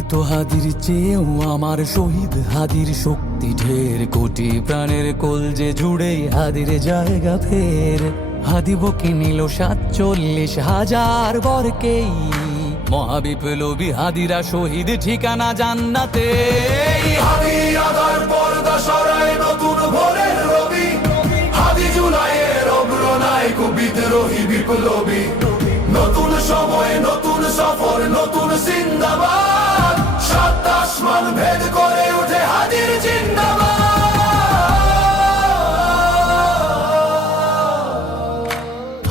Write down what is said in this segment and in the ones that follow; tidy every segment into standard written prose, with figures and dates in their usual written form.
মৃত হাদির চেয়েও আমার শহীদ হাদির শক্তি ঢের, কোটি প্রাণের কলজে জুড়ে হাদির জায়গা ফের। হাদি বকে নিল ৪৭,০০০ বরকেই, মহাবিপ্লবী হাদিরা শহীদ ঠিকানা জান্নাতে। হাদি আদার পর্দা সরায় নতুন ভোরের রবি, হাদি জুলাইয়ের অগ্রনায়ক বিদ্রোহী বিপ্লবী। নতুন সময় নতুন সফর নতুন জিন্দাবাদ, সাত আসমান ভেদ করে উঠে হাদির জিন্দাবাদ।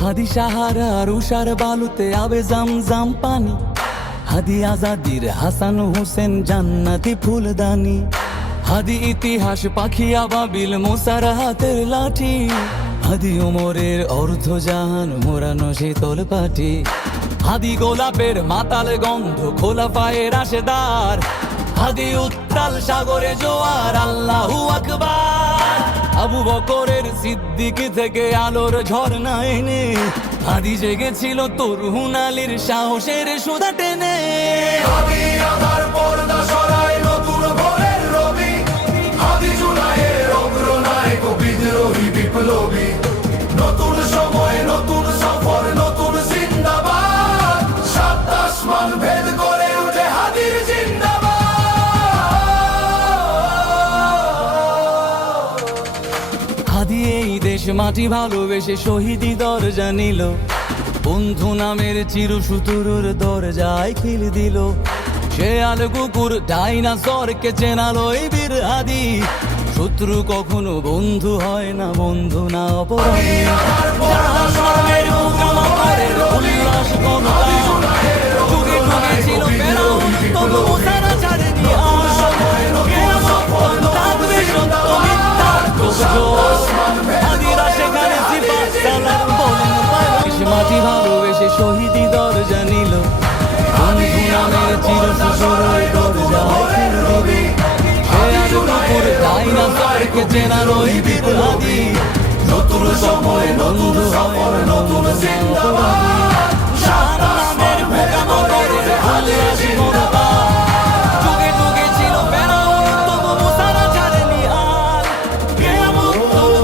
হাদি সাহারার উষার বালুতে আবে জামজাম পানি, হাদি আজাদির হাসান হোসেন জান্নাতি ফুলদানি। হাদি ইতিহাস পাখি আবাবিল মোসার হাতের লাঠি, হাদি ওমরের অর্ধজাহান মোরানো শীতল পাটি। হাদি গোলাপের মাতাল গন্ধ খোলা পায়ের আশেদার, হাদি উত্তাল সাগরে জোয়ার আল্লাহু আকবার। আবু বকরের সিদ্দিক থেকে আলোর ঝর্ণা এনে, হাদি জেগেছিল তরুণ আলীর সাহসের সুধা টেনে। হাদি আদার পর্দা সরায় নতুন ভোরের রবি, হাদি জুলাইয়ের অগ্রনায়ক বিদ্রোহী বিপ্লবী। নতুন সময় নতুন সফর নতুন জিন্দাবাদ, সাত আসমান ভেদ করে উঠে হাদির জিন্দাবাদ। হাদি এই দেশ মাটি ভালোবেসে শহীদি দরজা নিল, বন্ধু নামের চিরসুতুরুর দরজায় খিল দিল। শেয়াল কুকুর ডাইনাসরকে চেনালো এই বীর হাদি, শত্রু কখনো বন্ধু হয় না, বন্ধু না অপরাধী। জাহান্নামের পোকামাকড়ের উল্লাস গণতা, যুগে যুগে ছিল ফেরাউন, তবু মুসারা ছাড়েনি আর। কিয়ামত থাকবে সত্য মিথ্যার তোড়জোড়, হাদিরা সেখানে সিফাত সালাত বলেন পায়গাম্বর। মাটি ভালোবেসে শহীদি দরজা নিল, বন্ধু নামের চিরসুতুরুর দরজায় খিল দিল। শেয়াল কুকুর ডাইনাসরকে চেনালো এই বীর হাদি, নতুন সময় নতুন সফর নতুন জিন্দাবাদ, সাত আসমান ভেদ করে উঠে হাদির জিন্দাবাদ। যুগে যুগে ছিল ফেরাউন, তবু মুসারা ছাড়েনি আর। কিয়ামত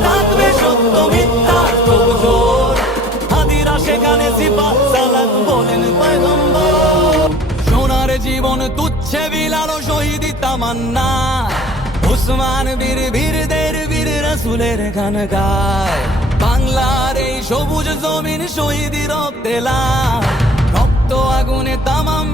থাকবে সত্য মিথ্যার তোড়জোড়, হাদিরা সেখানে সিফাত সালাত বলেন পয়গম্বর। সোনার জীবন তুচ্ছে বিলালো শহীদি তামান্না, উসমান বীর বীরদের বীর রাসূলের গান গায়। বাংলার এই সবুজ জমিন শহীদি রক্তে লাল, রক্ত আগুনে তামাম